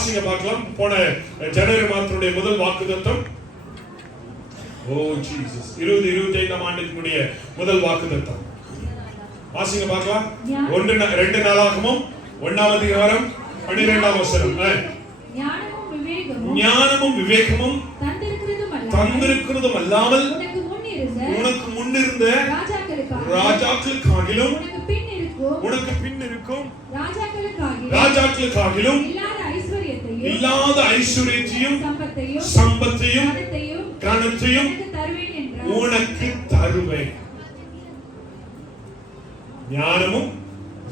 வாசிங்க பார்க்கலாம். போன ஜனவரி மாதத்துடைய முதல் வாக்குத்தத்தம், ஓ ஜீசஸ், 2025 ஆண்டுக்குரிய முதல் வாக்குத்தத்தம் வாசிங்க பார்க்கலாம். 2 நாளாகமும் 1ஆம் அதிகாரம் 12ஆம் வசனம். ஞானமும் விவேகமும் தந்திருக்கிறதும் அல்லாமல் உனக்கு முன்னிருந்த ராஜாக்களுக்காகிலும் உனக்கு பின் இருக்கும் ராஜாக்களுக்காகிலும் இல்லாத ஐஸ்வர்யத்தையும் சம்பத்தையும் கனத்தையும் உனக்கு தருவேன். ஞானமும்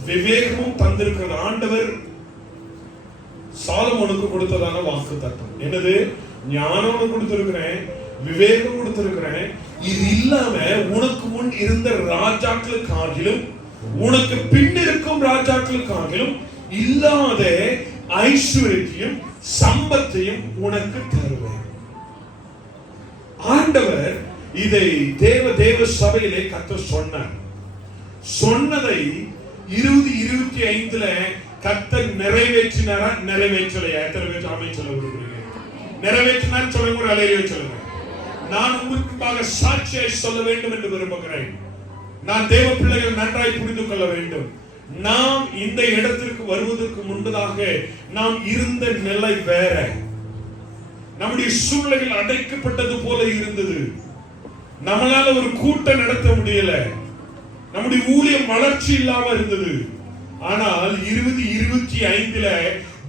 விவேகமும் தந்திருக்கிற ஆண்டவர் சாலமோனுக்கு கொடுத்ததான வாக்குத்தத்தம் என்னது? ஞானம் கொடுத்திருக்கிறேன், விவேகம் கொடுத்திருக்கிறேன், இது இல்லாம உனக்கு முன் இருந்த ராஜாக்களுக்காகிலும் உனக்கு பின் இருக்கும் ராஜாக்களுக்காகிலும் இல்லாத ஐஸ்வர்யத்தையும் சம்பத்தையும் உனக்கு தருவேன். ஆண்டவர் இதை தேவ சபையிலே கர்த்தர் சொன்னார். சொன்னதை 2025 கர்த்தர் நிறைவேற்றினாரா நிறைவேற்றலையா? எத்தனை பேர் ஆமென் சொல்ல விரும்புறீங்க? நிறைவேற்றினார் சொல்லுங்க, ஒரு அல்லேலூயா சொல்லுங்க. நான் உங்களுக்காக சாட்சியாய் சொல்ல வேண்டும் என்று விரும்புகிறேன். நான் தேவ பிள்ளைகள் நன்றாய் புரிந்து கொள்ள வேண்டும். நாம் இந்த இடத்திற்கு வருவதற்கு முன்பதாக நாம் இருந்த நிலை வேற. நம்முடைய சூழ்நிலைகள் அடைக்கப்பட்டது போல இருந்தது. நம்மளால ஒரு கூட்டம் நடத்த முடியல. நம்முடைய ஊழியம் வளர்ச்சி இல்லாம இருந்தது. ஆனால் 2025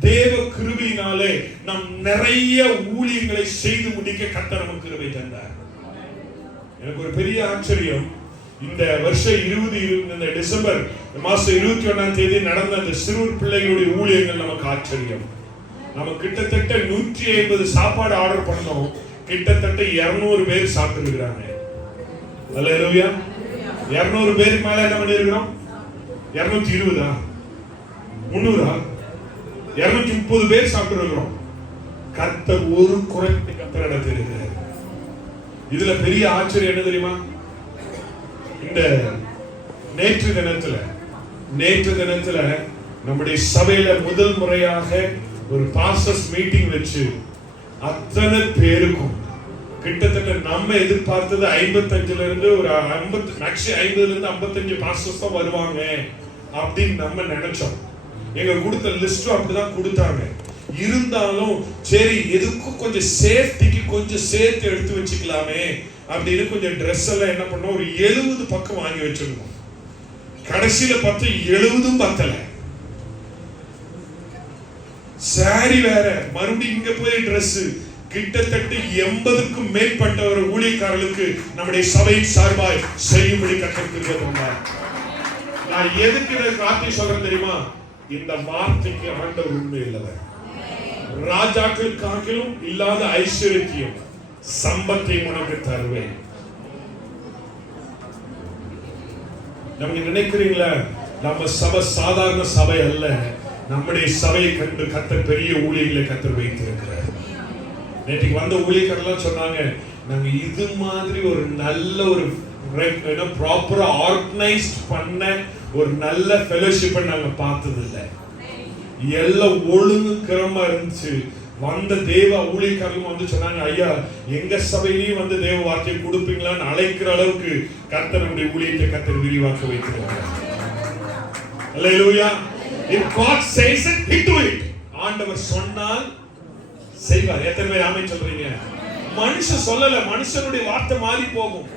தேவ கிருபையினாலே நாம் நிறைய ஊழியங்களை செய்து முடிக்க கர்த்தர் நமக்கு கிருபை தந்தார். எனக்கு ஒரு பெரிய ஆச்சரியம், இந்த வருஷம் இந்த டிசம்பர் மாசம் 21ஆம் தேதி நடந்த அந்த சிறுவர் பிள்ளைகளுடைய ஊழியங்கள் நமக்கு ஆச்சரியம். நம்ம கிட்டத்தட்ட 150 சாப்பாடு ஆர்டர் பண்ணோம். கிட்டத்தட்ட 200 பேர் சாப்பிட்டு இருக்கிறாங்க. அல்லேலூயா. 200 பேருக்கு மேல என்ன பண்ணி இருக்கிறோம்? 220 300 230 பேர் சாப்பிட்டு இருக்கிறோம். கர்த்தர் ஒரு குறைந்த கர்த்தர் நடத்திருக்கிறார். இதுல பெரிய ஆச்சரியம் என்ன தெரியுமா? இந்த நேற்று தினத்துல நம்முடைய சபையில முதல் முறையாக ஒரு பாஸ்டர்ஸ் மீட்டிங் வச்சு அத்தனை பேருக்கும் கிட்டத்தட்ட நம்ம எதிர்பார்த்தது 55 இருந்து ஒரு 55 பாஸ்டர்ஸ் தான் வருவாங்க அப்படின்னு நம்ம நினைச்சோம். எங்க கொடுத்த லிஸ்டும் அப்படிதான் கொடுத்தாங்க. இருந்தாலும் சரி, எதுக்கும் கொஞ்சம் சேஃப்டிக்கு கொஞ்சம் சேர்த்து எடுத்து வச்சுக்கலாமே அப்படின்னு கொஞ்சம் ட்ரெஸ் எல்லாம் என்ன பண்ணோம், ஒரு 70 பக்கம் வாங்கி வச்சிருந்தோம். கடைசியில பார்த்து 70ம் பத்தல. சாரி வேற, மறுபடியும் இங்க போய் ட்ரெஸ் கிட்டத்தட்ட 80க்கும் மேற்பட்ட ஒரு ஊழியக்காரர்களுக்கு நம்முடைய சபையின் சார்பாய் செய்யும்படி கற்றுக்கொண்டார். நான் எதுக்கு இந்த வார்த்தை சொல்றேன் தெரியுமா? இந்த வார்த்தைக்கு ஆண்டவர் உண்மை இல்லவர். ராஜாக்களுக்காகிலும் இல்லாத ஐஸ்வர்யத்தையும் சம்பத்தையும் உனக்கு தருவேன். நம்ம நினைக்கிறீங்களா நம்ம சபை சாதாரண சபை அல்ல. நம்முடைய சபையை கண்டு கர்த்தர் பெரிய ஊழியர்களை கர்த்தர் வைத்திருக்கிறார். நேற்று வந்த ஊழியர்கள்லாம் சொன்னாங்க, நாங்க இது மாதிரி ஒரு நல்ல ஒரு ப்ராப்பரா ஆர்கனைஸ்ட் பண்ண ஒரு நல்ல ஃபெலோஷிப்பை நாங்க பார்த்தது இல்லை. எல்லாம் ஒழுங்கு கிரமமா இருந்துச்சு. வந்த தேவ ஊழியக்காரர்கள் வந்து சொன்னாங்க, ஐயா எங்க சபையிலையும் வந்து தேவ வார்த்தையை கொடுப்பீங்களான்னு அழைக்கிற அளவுக்கு கர்த்தர் நம்முடைய ஊழியத்தை கர்த்தர் விரிவாக்க வைத்திருக்கிறார். அல்லேலூயா. If God says it, he do it. ஆண்டவர் சொன்னால் செய்வார். எத்தனை பேர் ஆமென் சொல்றீங்க? மனுஷன் சொல்லல, மனுஷனுடைய வார்த்தை மாறி போகும்.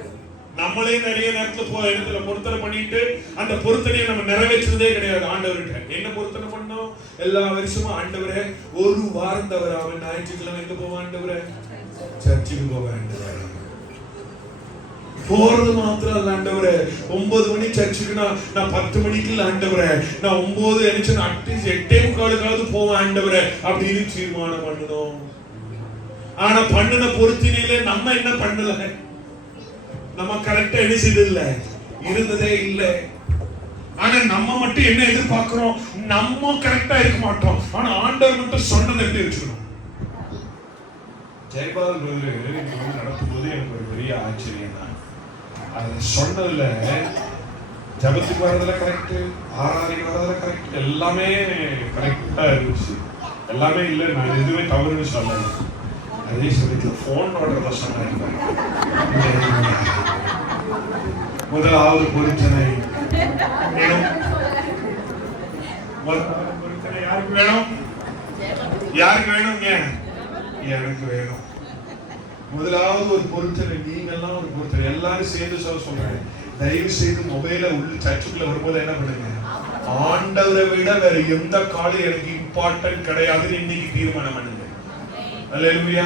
நம்மளே நிறைய நேரத்துல இடத்துல பொருத்தனை பண்ணிட்டு அந்த பொருத்தனையை நம்ம நிறைவேற்றதே கிடையாது. ஆண்டவர்கிட்ட என்ன பொருத்தனை பண்ணோம்? எல்லா வருஷமும் ஆண்டவரே ஒரு வாரம் தவிர அவன் ஞாயிற்றுக்கிழமை எங்க போவான்? ஆண்டவரே சர்ச்சுக்கு போவேன். ஆண்டவரே போறது மாத்திரம் இல்ல. ஆண்டவரே 9 மணி சர்ச்சுக்குன்னா நான் 10 மணிக்கு இல்ல. ஆண்டவரே நான் 9 எழுச்சு அட்லீஸ்ட் 8:45 போவேன். ஆண்டவரே அப்படின்னு தீர்மானம் பண்ணணும். ஆனா பண்ணின பொருத்தினையில நம்ம என்ன பண்ணல? நம்ம கரெக்டா என்ன செய்தது இல்ல, இருந்ததே இல்ல. ஆனா நம்ம மட்டும் என்ன எதிர்பார்க்கிறோம்? நம்ம கரெக்டா இருக்க மாட்டோம். ஆனா ஆண்டவர் மட்டும் சொன்னதை எப்படி வச்சுக்கணும்? ஜெயபால் நடத்தும் போது எனக்கு ஒரு பெரிய ஆச்சரியம் தான். அது சொன்னதுல ஜபத்துக்கு வரதுல கரெக்ட், ஆராதனைக்கு வரதுல கரெக்ட், எல்லாமே கரெக்டா இருந்துச்சு. எல்லாமே இல்லை, நான் எதுவுமே தவறுன்னு சொல்லலை. அதே சமயத்தில் போன் ஓடுறத சொன்னேன். முதலாவது பொருத்தனை யாருக்கு வேணும்? யாருக்கு வேணுங்க? எனக்கு வேணும். முதலாவது ஒரு பொருத்தனை, நீங்கெல்லாம் ஒரு பொருத்தனை, எல்லாரும் சேர்ந்து சொல்றேன். தயவு செய்து மொபைல உள்ள சர்ச்சுக்குள்ள வரும்போது என்ன பண்ணுங்க, ஆண்டவரை விட வேற எந்த காலம் எனக்கு இம்பார்ட்டன்ட் கிடையாதுன்னு இன்னைக்கு தீர்மானம் பண்ணுங்க. அல்லேலூயா.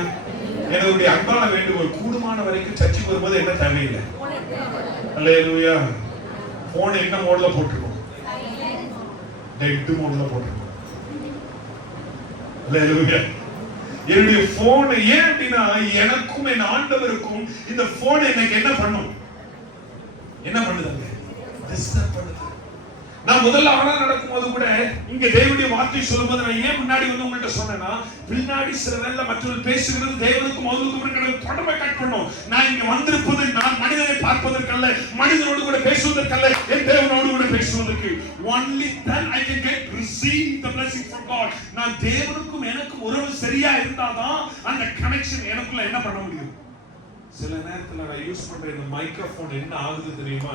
என்னுடைய அன்பான வேண்டுகோள், கூடுமான வரைக்கும் சர்ச்சுக்கு வரும்போது என்ன தேவையில்லை. அல்லேலூயா. போன் என்ன மோட்ல போட்டுருக்கோம்? டெட் மோட்ல போட்டுருக்கோம். அல்லேலூயா. என்னுடைய போன் ஏன் அப்படின்னா, எனக்கும் என் ஆண்டவருக்கும் இந்த போன் எனக்கு என்ன பண்ணும்? என்ன பண்ணுதுங்க? டிஸ்டர்ப் பண்ணுது. நான் முதல்ல ஆனா நடக்கும் போது கூட இங்க தேவனுடைய வார்த்தை சொல்லும்போது நான் ஏன் முன்னாடி வந்து உங்கள்கிட்ட சொன்னேன்னா, பின்னாடி சில வேளை மற்றவர்கள் பேசுகிறது தேவனுக்கும் அவர்களுக்கும் இருக்கிற தொடர்பை கட் பண்ணும். நான் இங்க வந்திருப்பது நான் மனிதனை பார்ப்பதற்கல்ல, மனிதனோடு கூட பேசுவதற்கல்ல, என் தேவனோடு கூட பேசுவதற்கு. Only then I can get receive the blessing from God. நான் தேவனுக்கும் எனக்கும் உறவு சரியா இருந்தாதான் அந்த கனெக்ஷன் எனக்குள்ள என்ன பண்ண முடியும். சில நேரத்துல நான் யூஸ் பண்ற இந்த மைக்ரோஃபோன் என்ன ஆகுது தெரியுமா?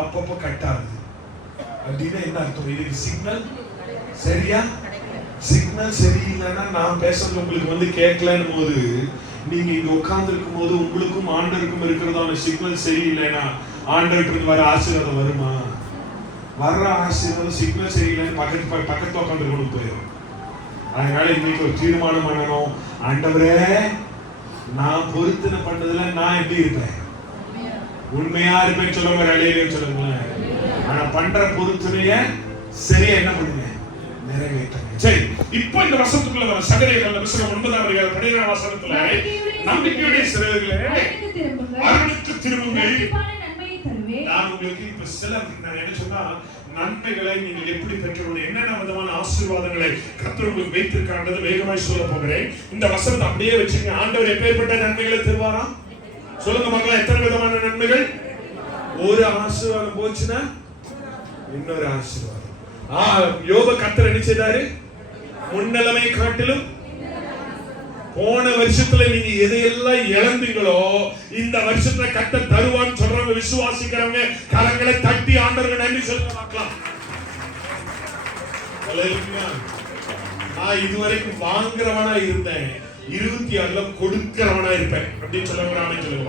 அப்பப்போ கட் ஆகுது. அப்படின்னா என்ன அர்த்தம்? இதுக்கு சிக்னல் சரியா, சிக்னல் சரியில்லைன்னா நான் பேசுறது உங்களுக்கு வந்து கேட்கலன்னு போது, நீங்க இங்க உட்கார்ந்து இருக்கும் போது உங்களுக்கும் ஆண்டருக்கும் இருக்கிறதான சிக்னல் சரியில்லைன்னா ஆண்டருக்கு வர ஆசீர்வாதம் வருமா? வர்ற ஆசீர்வாதம் சிக்னல் சரியில்லைன்னு பக்கத்துல உட்காந்து கொண்டு போயிடும். அதனால இன்னைக்கு ஒரு தீர்மானம் பண்ணணும், ஆண்டவரே நான் பொருத்தனை பண்ணதுல நான் எப்படி இருப்பேன்? உண்மையா இருப்பேன்னு சொல்லுங்க, அழையே சொல்லுங்களேன். ஆனா பண்ற பொருத்தனைய சரியா என்ன பண்ணுங்க, நிறைவேற்றுங்க. சரி, இப்போ இந்த வசனத்துக்குள்ள வர சகரியாவின் புத்தகம் 9ஆம் அதிகாரம் 12ஆம் வசனத்துல, நம்பிக்கையுடைய சிறைகளே அரணுக்கு திரும்புங்கள், நான் உங்களுக்கு இப்ப சில என்ன சொன்னா, நன்மைகளை நீங்கள் எப்படி பெற்றீர்கள், என்னென்ன விதமான ஆசீர்வாதங்களை கர்த்தர் உங்களுக்கு வைத்திருக்கான்றது வேகமாய் சொல்ல போகிறேன். இந்த வசனத்தை அப்படியே வச்சுங்க. ஆண்டவர் எப்பேற்பட்ட நன்மைகளை தருவாராம் சொல்லுங்க மக்களா. எத்தனை விதமான நன்மைகள்? ஒரு ஆசீர்வாதம் போச்சுன்னா இன்னொரு ஆசீர்வாதம். யோப கர்த்தர் என்ன செய்தாரு? முன்னலமை காட்டிலும் போன வருஷத்துல நீங்க எதையெல்லாம் இழந்தீங்களோ இந்த வருஷத்துல கர்த்தர் தருவான்னு சொல்றவங்க, விசுவாசிக்கிறவங்க கரங்களை தட்டி ஆண்டவருக்கு நன்றி சொல்லுங்க பார்க்கலாம். நான் இதுவரைக்கும் வாங்குறவனா இருந்தேன், 26ல கொடுக்கிறவனா இருப்பேன் அப்படின்னு சொல்லுங்க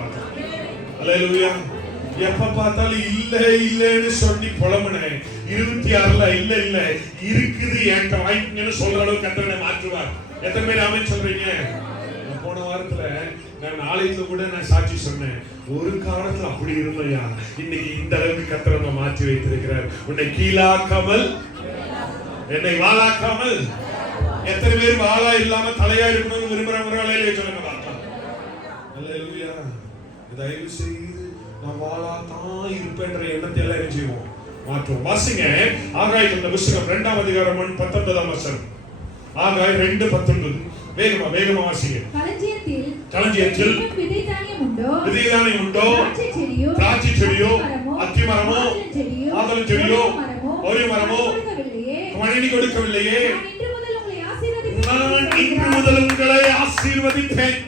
பார்க்கலாம். அல்லேலூயா. எப்ப பார்த்தாலும் இல்ல இல்லன்னு சொல்லி புலம்புனேன், 26ல இல்ல இல்ல இருக்குது என்கிட்ட வாங்கிங்கன்னு சொல்ற அளவுக்கு கர்த்தரை மாற்றுவார். எத்தனை பேர் ஆமென் சொல்றீங்க? போன வாரத்துல நான் நாளைக்கு கூட நான் சாட்சி சொன்னேன், ஒரு காலத்துல அப்படி இருந்தையா, இன்னைக்கு இந்த அளவுக்கு கர்த்தரை மாற்றி வைத்திருக்கிறார். உன்னை கீழாக்காமல் என்னை வாழாக்காமல். எத்தனை பேர் வாழா இல்லாம தலையா இருக்கணும்னு விரும்புறவங்களே சொல்லுங்க பார்க்கலாம். அல்லேலூயா. தயவு செய்து நான் வாழா தான் இருப்பேன்ற எண்ணத்தை எல்லாம் என்ன செய்வோம், மாற்றுவோம். வாசிங்க ஆகாயத்தின் புத்தகம் 2ஆம் அதிகாரம் 19ஆம் வசனம். ஆகாய் 2:19. வேகமா வாசிங்க. களஞ்சியத்தில் விதைதானியம் உண்டோ, திராட்சை செடியோ, அத்தி மரமோ, மாதுளை செடியோ, ஒலிவ மரமோ கனி கொடுக்கவில்லையே, நான் இன்று முதல் உங்களை ஆசீர்வதிப்பேன்.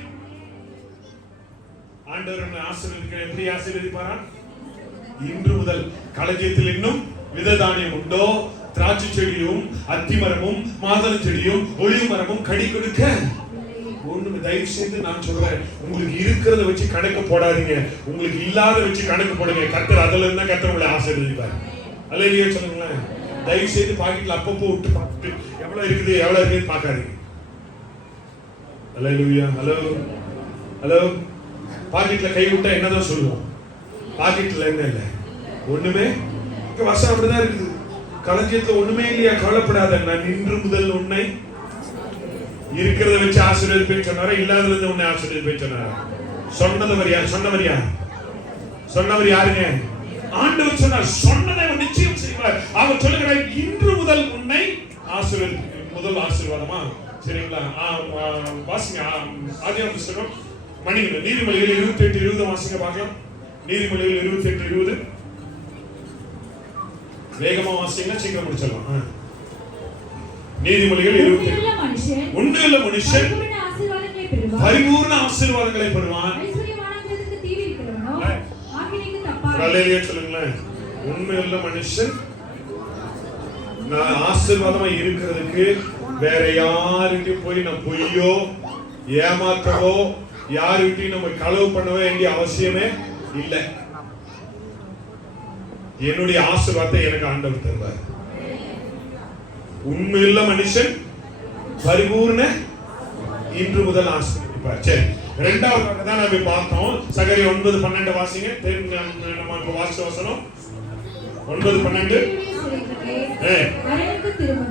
ஆண்டவர் நம்மை ஆசீர்வதிக்க எப்படி ஆசீர்வதிப்பாரா? இன்று முதல் களஞ்சியத்தில் இன்னும் விதைதானியம் உண்டோ, திராட்சை செடியும் அத்தி மரமும் மாதுளை செடியும் ஒலிவ மரமும் கனி கொடுக்க ஒண்ணுமே. தயவு செய்து நான் சொல்றேன், உங்களுக்கு இருக்கிறத வச்சு கணக்கு போடாதீங்க, உங்களுக்கு இல்லாத வச்சு கணக்கு போடுங்க. கர்த்தர் அதுல இருந்தா கர்த்தர் உங்களை ஆசீர்வதிப்பார். அல்லேலூயா சொல்லுங்களேன். தயவு செய்து பாக்கெட்ல அப்பப்போ விட்டு பார்த்துட்டு எவ்வளவு இருக்குன்னு பார்க்காதீங்க. அல்லேலூயா. ஹலோ பாக்கெட்ல கை விட்டா என்னதான் சொல்லுவோம்? பாக்கெட்ல என்ன இல்லை, ஒண்ணுமே. வசனம் அப்படிதான் இருக்குது. களஞ்சியத்துல ஒண்ணுமே இல்லையா, கவலைப்படாத, நான் இன்று முதல் உன்னை இருக்கிறத வச்சு ஆசீர்வதிப்பேன்னு சொன்னாரா, இல்லாததுல இருந்து உன்னை ஆசீர்வதிப்பேன்னு சொன்னாரா? சொன்னவர் யாருங்க? ஆண்டவர் சொன்னார். சொன்னதை அவர் நிச்சயம் செய்வார். அவர் சொல்லுகிறார், இன்று முதல் உன்னை ஆசீர்வதிப்பேன். முதல் ஆசீர்வாதமா? சரிங்களா? வாசிங்க ஆதியாகம புத்தகம் நீதிமொழிகள் 28:20 வாசிங்க பார்க்கலாம். நீதிமொழிகள் 28:20 வேகமா வாசிங்க, சீக்கிரம் முடிச்சிடலாம். நீதிமொழிகள் 28. உண்மையுள்ள மனுஷன் பரிபூரண ஆசீர்வாதங்களை பெறுவான். பரிபூர்ண ஆசீர்வாதங்களை பெறுவான். ஐஸ்வர்யமானவர்களுக்கு தீ விரிக்கிறவனோ ஆக்கினைக்கு தப்பான். அல்லேலூயா சொல்லுங்களேன். உண்மையுள்ள மனுஷன் நான் ஆசீர்வாதமா இருக்கிறதுக்கு வேற யாருக்கிட்டையும் போய் நான் பொய்யோ ஏமாற்றவோ யாருக்கிட்டையும் நம்ம களவு பண்ண வேண்டிய அவசியமே இல்லை. என்னுடைய ஆசீர்வாதத்தை எனக்கு ஆண்டவர் தருவார். உண்மையுள்ள மனுஷன் பரிபூர்ண இன்று முதல் ஆசீர்வதிப்பார். சரி, இரண்டாவது தான் நம்ம பார்த்தோம். சகரியா 9:12 வாசிங்க. நம்ம இப்ப வாசிச்ச வசனம் 9:12.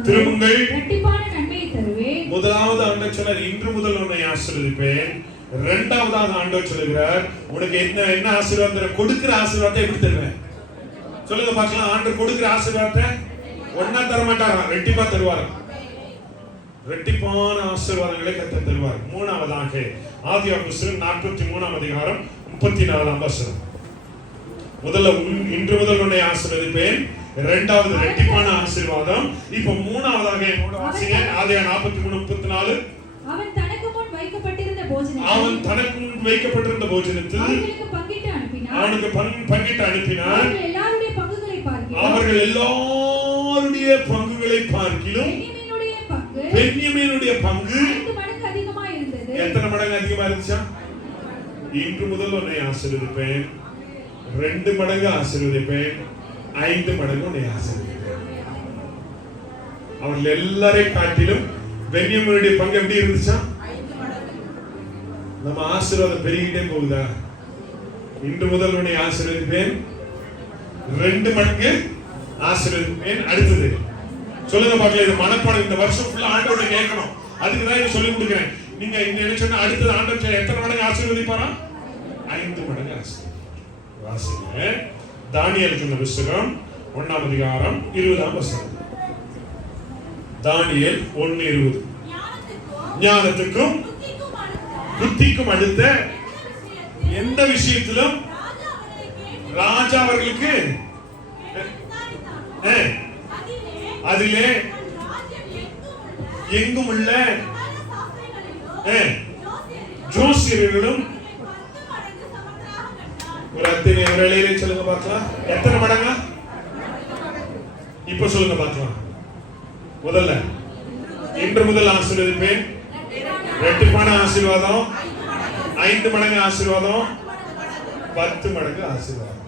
திரும்புங்கள், இரட்டிப்பான நன்மையை தருவேன். முதலாவது ஆண்டவர் சொன்னார், இன்று முதல் உன்னை ஆசீர்வதிப்பேன். இரண்டாவதாக ஆண்டவர் சொல்லுகிறார், உனக்கு என்ன ஆசீர்வாதம் தர, கொடுக்கிற ஆசீர்வாதத்தை எப்படி தருவேன் சொல்லுங்க பார்க்கலாம். ஆண்டவர் கொடுக்கிற ஆசீர்வாதத்தை ஒன்னா தர மாட்டாராம், ரெட்டிப்பா தருவார். ரெட்டிப்பான ஆசீர்வாதங்களை கர்த்தர் தருவார். மூணாவதாக ஆதியாகமம் 43ஆம் அதிகாரம் 34ஆம் வசனம். முதல்ல இன்று முதல் உன்னை ஆசீர்வதிப்பேன், இரண்டாவது ரெட்டிப்பான ஆசீர்வாதம். இப்ப மூணாவதாக என்னோட வாசிங்க. ஆதியாகமம் 43:34. அவன் தனக்கு முன் வைக்கப்பட்டிருந்த போஜனத்தில் அவனுக்கு பங்கிட்டு அனுப்பினான். அவர்கள் அவர்கள் எல்லாருடைய பங்குகளை பார்க்கிலும் எல்லாருடைய பங்குகளை பார்க்கிலும் பென்யமீனுடைய பங்கு 5 மடங்கு அதிகமாக இருந்தது. எத்தனை மடங்கு அதிகமா இருந்துச்சா? இன்று முதல் உன்னை ஆசீர்வதிப்பேன், 2 மடங்கு ஆசீர்வதிப்பேன், 5 மடங்கு உன்னை ஆசீர்வதிப்பேன். அவர்கள் எல்லாரையும் காட்டிலும் பென்யமீனுடைய பங்கு எப்படி இருந்துச்சா? நம்ம ஆசீர்வாதம் பெருகிட்டே போகுதா? இன்று முதல் உன்னை ஆசீர்வதிப்பேன், 2 மடங்கு ஆசீர்வதிப்பேன். அடுத்தது சொல்லுங்க பார்க்கலாம். இது மனப்பாடம். இந்த வருஷம் ஃபுல்லா ஆண்டவரை கேட்கணும். அதுக்கு தான் இதை சொல்லி கொடுக்குறேன். நீங்க என்ன சொன்னா அடுத்தது ஆண்டவர் எத்தனை மடங்கு ஆசீர்வதிப்பாரா? 5 மடங்கு ஆசீர்வதிப்பார். தானியேல் சொன்ன புத்தகம் 1ஆம் அதிகாரம் 20ஆம் வசனம். தானியேல் 1:20. ஞானத்துக்கும் புத்திக்கும் அடுத்த எந்த விஷயத்திலும் ராஜா அவர்களுக்கு அதிலே எங்கும் உள்ள ஜோசியர்களும் ஒரு அத்தனை சொல்லுங்க பார்க்கலாம். எத்தனை மடங்கா? இப்ப சொல்லுங்க பார்க்கலாம். முதல்ல இன்று முதல் ஆசீர்வதிப்பேன், ரெட்டிப்பான ஆசீர்வாதம், 5 மடங்கு ஆசீர்வாதம், 10 மடங்கு ஆசீர்வாதம்.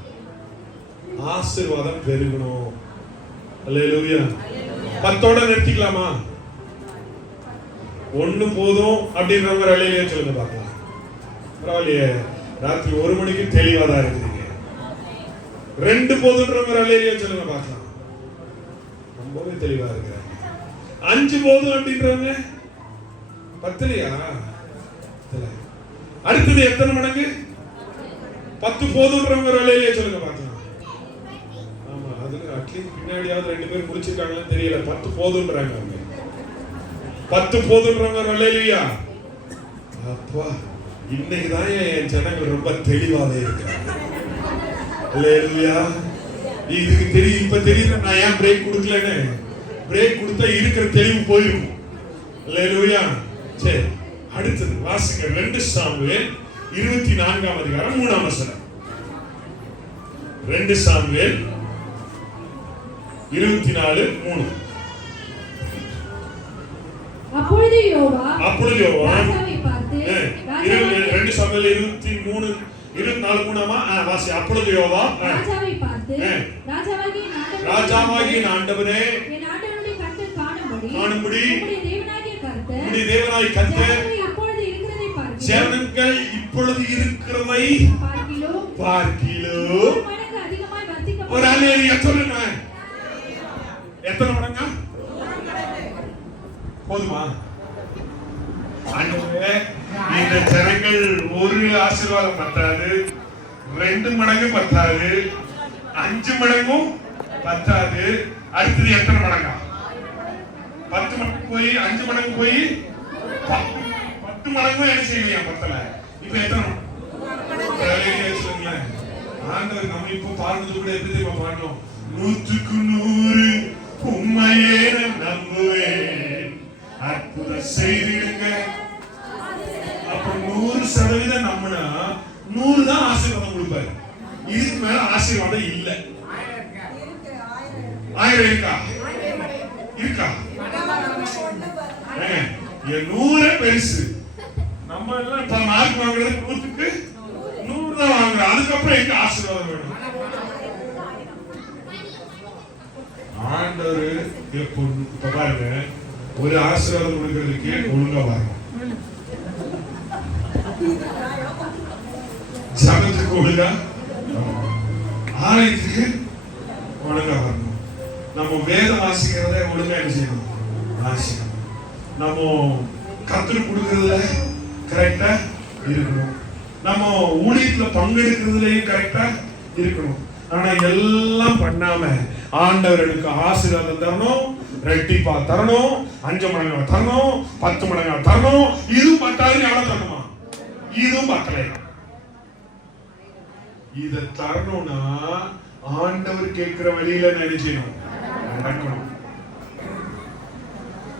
ஆசீர்வாதம் பெருகணும். அல்லேலூயா. 10ஓட நிறுத்திக்கலாமா? 1 போதும் அப்படின்றவங்க அல்லேலூயா சொல்லுங்க பார்க்கலாம். பரவாயில்லையே, ராத்திரி 1 மணிக்கு தெளிவா தான் இருக்கிறீங்க. 2 போதுன்றவங்க அல்லேலூயா சொல்லுங்க பார்க்கலாம். ரொம்பவே தெளிவா இருக்கிறாங்க. 5 போதும் அப்படின்றவங்க 10லையா? அடுத்தது எத்தனை மடங்கு? 10 போதுன்றவங்க அல்லேலூயா சொல்லுங்க பார்க்கலாம். ஆமா, அது அட்லீஸ்ட் பின்னாடியாவது 2 பேர் முடிச்சிருக்காங்கன்னு தெரியல. 10 போதுன்றாங்க அவங்க. 10 போதுன்றவங்க அல்லேலூயா. அப்பா, இன்னைக்கு தான் என் ஜனங்கள் ரொம்ப தெளிவாவே இருக்காங்க. அல்லேலூயா. இதுக்கு தெரியும், இப்ப தெரியுது நான் ஏன் பிரேக் கொடுக்கலன்னு. பிரேக் கொடுத்தா இருக்கிற தெளிவு போயிடும். அல்லேலூயா. சரி, அடுத்தது வாசிங்க. 2 சாமுவேல் 24ஆம் அதிகாரம் 3ஆம் வசனம். 2 சாமுவேல் 24:3. அப்பொழுது யோவா ராஜாவை பார்த்து 2 சாமுவேல் 23:24 வாசி. அப்பொழுது யோவா ராஜாவை பார்த்து ராஜாவாகிய ஆண்டவரே, என் ஆண்டவருடைய கண்கள் காணும்படி உம்முடைய தேவனாகிய கர்த்தர் ஜனங்கள் இப்பொழுது இருக்கிறதை பார்க்கிலும் ஒரு அல்லேலூயா சொல்லுங்க. எத்தனை மடங்கா? போதுமா? ஆண்டவரே, இந்த ஜனங்கள் ஒரு ஆசீர்வாதம் பத்தாது, 2 மடங்கு பத்தாது, 5 மடங்கும் பத்தாது. அடுத்தது எத்தனை மடங்கா? 10 மடங்கு போய் 5 மடங்கு போய் 10 மடங்கும் என்ன செய்யலையா? பத்தல. இப்ப எத்தனை? ஆண்டவர் நம்ம இப்ப பாடுறது கூட எப்படி தெரியுமா பாடணும்? 100க்கு 100 உண்மையே நம்புவேன், அற்புதம் செய்திடுங்க. அப்ப 100% நம்மனா 100 தான் ஆசீர்வாதம் கொடுப்பாரு. இதுக்கு மேல ஆசீர்வாதம் இல்ல. 1000 இருக்கா? இருக்கா? 100 பெருசு. நம்ம எல்லாம் மார்க் வாங்குறது 100க்கு 100 தான் வாங்குறோம். அதுக்கப்புறம் எங்க ஆசீர்வாதம் வேணும்? ஆண்டவர் இப்ப பாருங்க, ஒரு ஆசீர்வாதம் கொடுக்கறதுக்கு ஒழுங்கா வரணும். ஜபத்துக்கு ஒழுங்கா, ஆலயத்துக்கு ஒழுங்கா வரணும். நம்ம வேதம் வாசிக்கிறத ஒழுங்கா என்ன செய்யணும்? வாசிக்கணும். நம்ம கர்த்தருக்கு கொடுக்கறதுல கரெக்டா இருக்கணும். நம்ம ஊழியத்துல பங்கெடுக்கிறதுலயும் கரெக்டா இருக்கணும். ஆனா எல்லாம் பண்ணாம ஆண்டவர் எனக்கு ஆசீர்வாதம் தரணும், ரெட்டிப்பா தரணும், 5 மடங்கா தரணும், 10 மடங்கா தரணும், இதுவும் பத்தாது. எவ்வளவு தரணுமா? இதுவும் பத்தலையா? இத தரணும்னா ஆண்டவர் கேட்கிற வழியில நினைச்சணும், நடக்கணும்.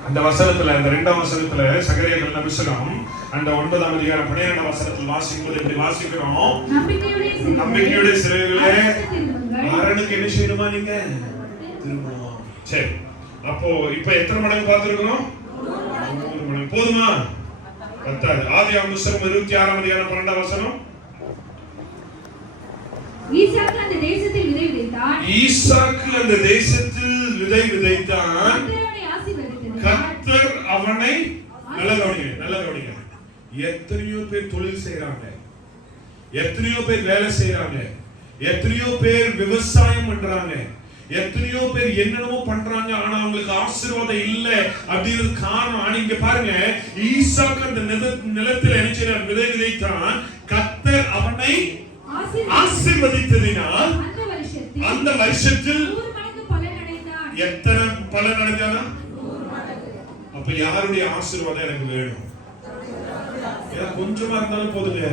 அந்த வசனத்துல, அந்த 2ஆம் வசனத்துல சகரியா புஸ்தகம் அந்த 9ஆம் அதிகாரம் 12ஆம் வசனத்தில் வாசிக்கும்போது எப்படி வாசிக்கிறோம்? நம்பிக்கையுடைய சிறைகளே அரணுக்கு என்ன செய்யணுமா? நீங்க திரும்பணும். சரி, அப்போ இப்ப எத்தனை மடங்கு பார்த்திருக்கிறோம்? 100 மடங்கு. போதுமா? பத்தாது. ஆதியாகமம் புஸ்தகம் 26ஆம் அதிகாரம் 12ஆம் வசனம். ஈசாக்கு அந்த தேசத்தில் விதை விதைத்தான். ஈசாக்கு அந்த தேசத்தில் விதை விதைத்தான். கர்த்தர் அவனை, நல்ல கவனிங்க, எத்தனையோ பேர் தொழில் செய்யறாங்க, எத்தனையோ பேர் வேலை செய்யறாங்க, எத்தனையோ பேர் விவசாயம் பண்றாங்க, எத்தனையோ பேர் என்னென்னமோ பண்றாங்க. ஆனா அவங்களுக்கு ஆசீர்வாதம் இல்ல. அப்படிங்கிறது காரணம். ஆனா இங்க பாருங்க, ஈசாக்கு அந்த நிலத்தில் என்ன செய்றார்? விதை விதைத்தான். கர்த்தர் அவனை ஆசீர்வதித்ததினால் அந்த வருஷத்தில் எத்தனை பலன் அடைந்தானா? அப்ப யாருடைய ஆசீர்வாதம் எனக்கு வேணும்? கொஞ்சமா இருந்தாலும் போதுங்க.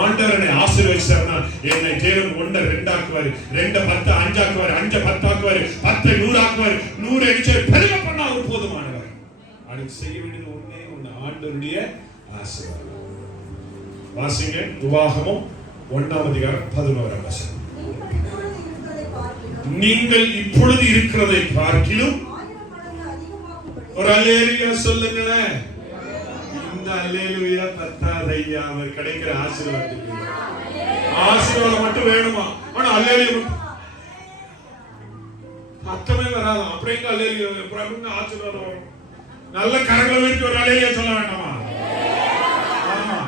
ஆண்டவரை ஆசீர்வதிச்சார்னா என்னை தேவன் 1 2 ஆக்குவாரு, 2 10 5 ஆக்குவாரு, 5 10 ஆக்குவாரு, 10 100 ஆக்குவாரு, 100 அடிச்சு பெருமை பண்ணா அவர் போதுமானவர். அதுக்கு செய்ய வேண்டியது ஒண்ணே ஒண்ணு, ஆண்டவருடைய ஆசீர்வாதம். வாசிங்க உபாகமம் 1ஆம் அதிகாரம் 11ஆம் வசனம். நீங்கள் இப்பொழுது இருக்கிறதை பார்க்கிலும் ஒரு அல்லேலூயா சொல்லுங்களேன். இந்த அல்லேலூயா பத்தாது ஐயா, அவர் கிடைக்கிற ஆசீர்வாதத்துக்கு. ஆசீர்வாதம் மட்டும் வேணுமா? ஆனா அல்லேலூயா பத்தமே வராது. அப்புறம் எங்க அல்லேலூயா, அப்புறம் ஆசீர்வாதம் வரும்? நல்ல கரங்களை வைத்து ஒரு அல்லேலூயா சொல்ல வேண்டாமா? ஆமா,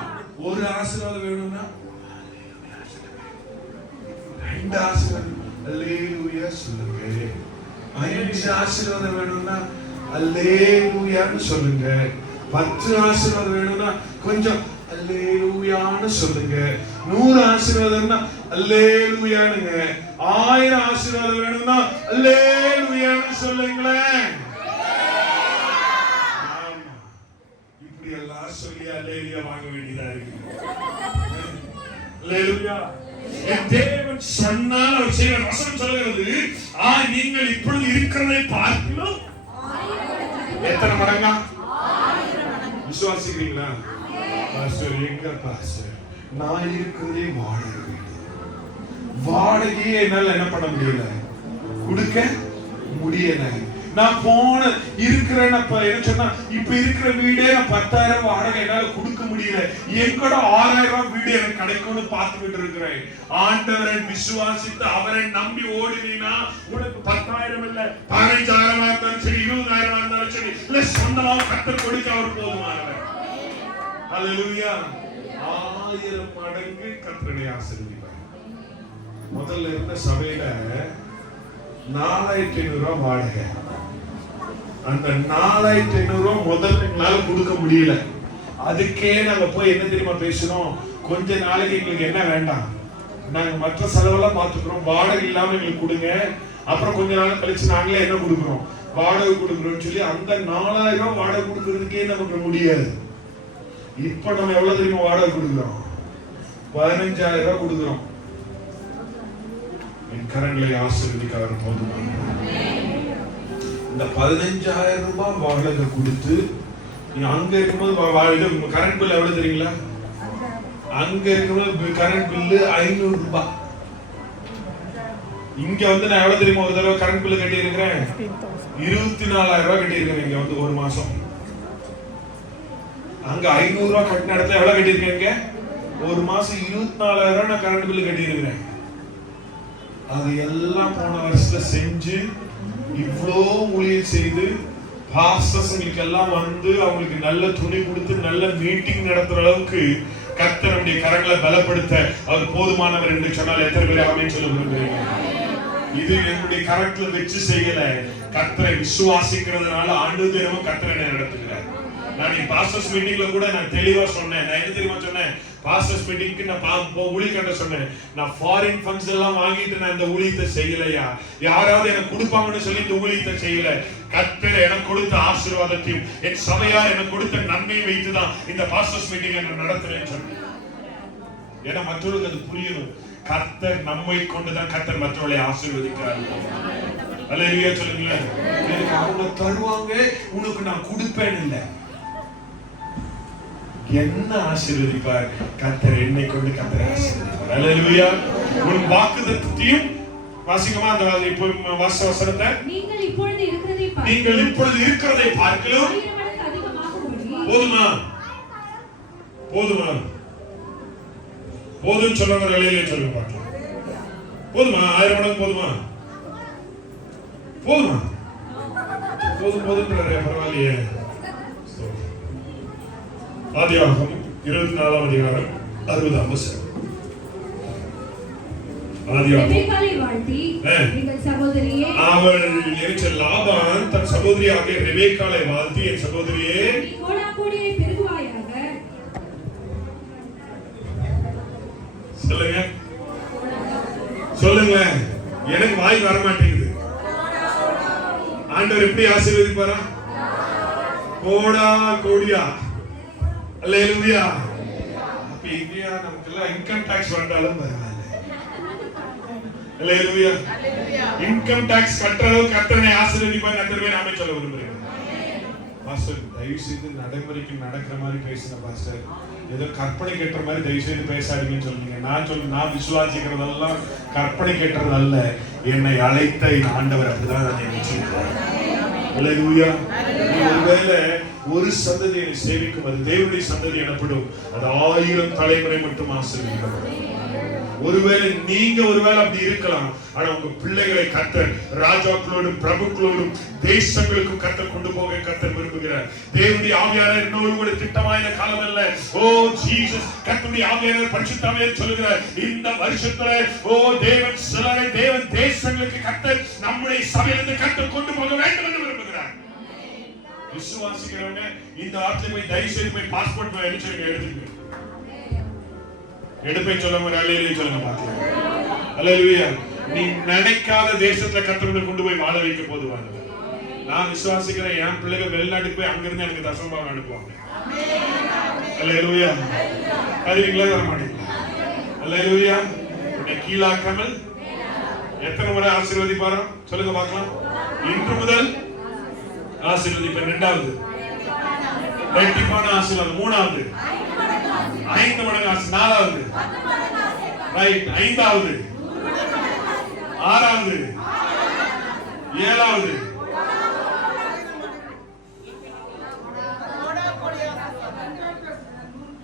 ஒரு ஆசீர்வாதம் வேணும்னா 2 ஆசீர்வாதம் அல்லேலூயா சொல்லுங்க. 5 ஆசீர்வாதம் வேணும்னா அல்லேலூயான்னு சொல்லுங்க. 10 ஆசீர்வாதம் வேணும்னா கொஞ்சம் அல்லேலூயான்னு சொல்லுங்க. 100 ஆசீர்வாதம்னா அல்லேலூயானுங்க. 1000 ஆசீர்வாதம் வேணும்னா அல்லேலூயான்னு சொல்லுங்களேன். இப்படி எல்லாம் சொல்லி அல்லேலூயா வாங்க வேண்டியதா இருக்கு. அல்லேலூயா. தேவன் சொன்னால் அவர் செய்வார். வசனம் சொல்கிறது, நீங்கள் இப்பொழுது இருக்கிறதை பார்க்கிலும் எத்தனை மடங்கா? விசுவாசிக்கிறீங்களா? பாஸ்டர், எங்க பாஸ்டர், நான் இருக்கிறதே வாடகை வீடு. வாடகையே என்னால என்ன பண்ண முடியல, கொடுக்க முடியல. நான் போன இருக்கிறேன் என்ன சொன்னா, இப்ப இருக்கிற வீடே நான் 10,000 வாடகை என்னால கொடுக்க முடியல. எங்கட 6,000 வீடு எனக்கு கிடைக்கும்னு பார்த்துக்கிட்டு இருக்கிறேன். ஆண்டவரை விசுவாசித்து அவரை நம்பி ஓடினீனா உனக்கு 10,000 இல்ல 15,000 இருந்தாலும் சரி, 20,000 இருந்தாலும் சரி, இல்ல சொந்தமாக கர்த்தர் கொடுக்க அவர் போதுமானவர். அல்லேலூயா. 1000 மடங்கு கர்த்தரை ஆசீர்வதிப்பார். முதல்ல இருந்த சபையில 4,500 வாடகை. அந்த 4,500 முதல்ல எங்களால கொடுக்க முடியல. அதுக்கே நாங்க போய் என்ன தெரியுமா பேசணும்? கொஞ்ச நாளைக்கு எங்களுக்கு என்ன வேண்டாம், நாங்க மற்ற செலவெல்லாம் பார்த்துக்கிறோம், வாடகை இல்லாம எங்களுக்கு கொடுங்க. அப்புறம் கொஞ்ச நாள் கழிச்சு நாங்களே என்ன கொடுக்குறோம், வாடகை கொடுக்குறோம்னு சொல்லி அந்த 4,000 வாடகை கொடுக்கறதுக்கே நமக்கு முடியாது. இப்ப நம்ம எவ்வளவு தெரியுமா வாடகை கொடுக்குறோம்? 15,000 கொடுக்குறோம். என் கரங்களை ஆசீர்வதிக்க அவர் போதும். இந்த 15,000 ரூபாய் வாடகை கொடுத்து நீ அங்க இருக்கும்போது இது கரண்ட் பில் எவ்வளவு தெரியுங்களா? அங்க இருக்கும்போது கரண்ட் பில்லு 500 ரூபாய். இங்க வந்து நான் எவ்வளவு தெரியுமா ஒரு தடவை கரண்ட் பில்லு கட்டி இருக்கிறேன்? 24,000 ரூபாய் கட்டி இருக்கேன் இங்க வந்து ஒரு மாசம். அங்க 500 ரூபாய் கட்டின இடத்துல எவ்வளவு கட்டி இருக்கேன்? ஒரு மாசம் 24,000 ரூபாய் நான் கரண்ட் பில்லு கட்டி இருக்கிறேன். அது எல்லாம் போன வருஷத்துல செஞ்சு இவ்வளோ ஊழியர் செய்து பாஸ்டர்ஸ்ங்களுக்கு எல்லாம் வந்து அவங்களுக்கு நல்ல துணி கொடுத்து நல்ல மீட்டிங் நடத்துற அளவுக்கு கர்த்தர் நம்முடைய கரங்களை பலப்படுத்த அவர் போதுமானவர் என்று சொன்னால் எத்தனை பேர் ஆமென் சொல்ல விரும்புகிறீங்க? இது என்னுடைய கரத்துல வச்சு செய்யல, கர்த்தரை விசுவாசிக்கிறதுனால ஆண்டு தினமும் கர்த்தரை நடத்துகிறார். நான் பாஸ்டர்ஸ் மீட்டிங்ல கூட நான் தெளிவா சொன்னேன். நான் என்ன தெரியுமா சொன்னேன்? பாஸ்டர்ஸ் மீட்டிங்க்கு நான் ஊழியர்கிட்ட சொன்னேன், நான் ஃபாரின் ஃபண்ட்ஸ் எல்லாம் வாங்கிட்டு நான் இந்த ஊழியத்தை செய்யலையா, யாராவது எனக்கு கொடுப்பாங்கன்னு சொல்லி இந்த ஊழியத்தை செய்யல. கர்த்தர் எனக்கு கொடுத்த ஆசீர்வாதத்தையும் என் சபையார் எனக்கு கொடுத்த நன்மையை வைத்துதான் இந்த பாஸ்டர்ஸ் மீட்டிங் நான் நடத்துறேன்னு சொன்னேன். ஏன்னா மற்றவர்களுக்கு அது புரியணும். கர்த்தர் நம்மை கொண்டுதான் கர்த்தர் மற்றவர்களை ஆசீர்வதிக்கிறார். அல்லேலூயா சொல்லுங்களேன். எனக்கு அவங்க தருவாங்க, உனக்கு நான் கொடுப்பேன் இல்ல. என்ன ஆசீர்வதிப்பார்? கர்த்தர் என்னை கொண்டு கர்த்தர் ஆசீர்வதிப்பார். அல்லேலூயா. உன் வாக்குத்தத்தத்தையும் வாசிக்கமா அந்த இப்போ வசனத்தை நீங்கள் இப்பொழுது இருக்கிறதை பார்க்கலாம். போதுமா? போதுமா? போதும் சொல்லுங்க. நிலையிலே சொல்லுங்க பார்க்கலாம். போதுமா? 1000 மடங்கு போதுமா? போதுமா? போதும் போதும் பரவாயில்லையே. ஆதியாகமம் 24ஆம் அதிகாரம் 60ஆம் வசனம். அவள் லாபான் தன் சகோதரியாகிய ரெபேக்காளை வாழ்த்தி, என் சகோதரியே சொல்லுங்க சொல்லுங்க. எனக்கு வாய் வர மாட்டேங்குது. ஆண்டவர் எப்படி ஆசீர்வதிப்பாரா? கோடா கோடியா. அல்லேலூயா. அப்ப இந்தியா நமக்கெல்லாம் இன்கம் டாக்ஸ் வந்தாலும் பரவாயில்ல. அல்லேலூயா. இன்கம் டாக்ஸ் கட்டறதோ கர்த்தரை ஆசீர்வதிப்பார். கர்த்தரை நாமே சொல்ல விரும்புகிறேன். பாஸ்டர் தயவு செய்து நடைமுறைக்கு நடக்கிற மாதிரி பேசுங்க பாஸ்டர். ஏதோ கற்பனை கட்டுற மாதிரி தயவு செய்து பேசாதீங்கன்னு சொல்லுங்க. நான் விசுவாசிக்கிறதெல்லாம் கற்பனை கட்டுறது அல்ல. என்னை அழைத்த ஆண்டவர் அப்படிதான் என்னை வச்சிருக்கிறார். அல்லேலூயா. ஒருவேளை ஒரு சந்ததியை சேவிக்கும் அது தேவனுடைய சந்ததி எனப்படும். அது 1000 தலைமுறை மட்டும் ஆசீர்வதிக்கும். ஒருவேளை நீங்க அப்படி இருக்கலாம். ஆனா உங்க பிள்ளைகளை கர்த்தர் ராஜாக்களோடும் பிரபுக்களோடும் தேசங்களுக்கும் கர்த்தர் கொண்டு போக கர்த்தர் விரும்புகிறார். தேவனுடைய ஆவியானவர் இன்னொரு கூட திட்டமான காலம் அல்ல. ஓ ஜீசஸ், கர்த்தருடைய ஆவியானவர் பரிசுத்த ஆவியானவர் சொல்கிறார், இந்த வருஷத்துல ஓ தேவன் சிலரை தேவன் தேசங்களுக்கு கர்த்தர் நம்முடைய சபையிலிருந்து கர்த்தர் கொண்டு போக வேண்டும் என்று விரும்புகிறார். விசுவாசிக்கிறவங்க இந்த வார்த்தை போய் தயவு செய்து போய் பாஸ்போர்ட் எடுத்துக்கங்க. எடுப்பேன் சொல்லுங்க. அல்லேலூயா சொல்லுங்க பாக்கலாம். அல்லேலூயா. நீ நினைக்காத தேசத்துல கர்த்தர் கொண்டு போய் வாழ வைக்க போதுவானவர். நான் விசுவாசிக்கிறேன். என் பிள்ளைகள் வெளிநாட்டுக்கு போய் அங்கிருந்து எனக்கு தசமபாகம் அனுப்புவாங்க. அல்லேலூயா. அதுங்களா வர மாட்டீங்களா? அல்லேலூயா. உன்னை கீழாக்காமல் எத்தனை முறை ஆசீர்வதிப்பாரோ சொல்லுங்க பார்க்கலாம். இன்று முதல் ஆசீர்வதிப்பேன். 2வது ரெட்டிப்பான ஆசீர்வாதம். 3வது 5 மடங்கு ஆசை. 4வது ரைட். 5வது 6வது 7வது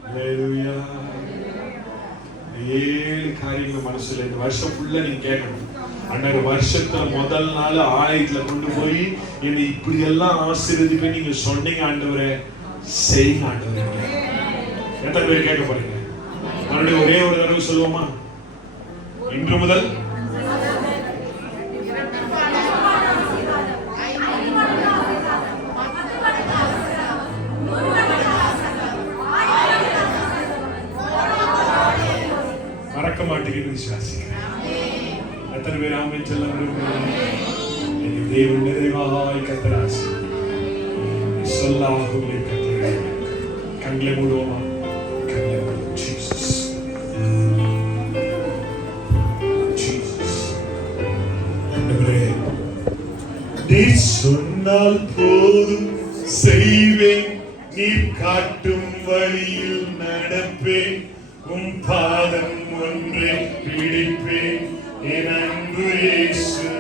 அல்லேலூயா. 7 காரியங்கள் மனசுல இந்த வருஷம் ஃபுல்லா நீங்க கேட்கணும். அன்றைய வருஷத்துல முதல் நாள் ஆலயத்துல கொண்டு போய் என்னை இப்படி எல்லாம் ஆசீர்வதிப்பேன் நீங்க சொன்னீங்க ஆண்டவரே, செய்யுங்க ஆண்டவரே. எத்தனை பேர் கேட்க போறீங்க? மறுபடியும் ஒரே ஒரு தடவை சொல்லுவோமா? இன்று முதல் மறக்க மாட்டேங்குது விசுவாசிக்கிறேன். எத்தனை பேர் ஆமென் சொல்ல விரும்புகிறீங்க? தேவன் நிறைவாய் கர்த்தர் ஆசீர்வதிப்பார். சொல்லாகும் கர்த்தர். கண்களை மூடுவோமா? கண்களை மூடுவோம். Jesus Jesus. ஆண்டவரே, நீ சொன்னால் போதும் செய்வேன் நீர் காட்டும் வழியில் நடப்பேன் உம் பாதம் ஒன்றை பிடிப்பேன் என் அன்பு இயேசு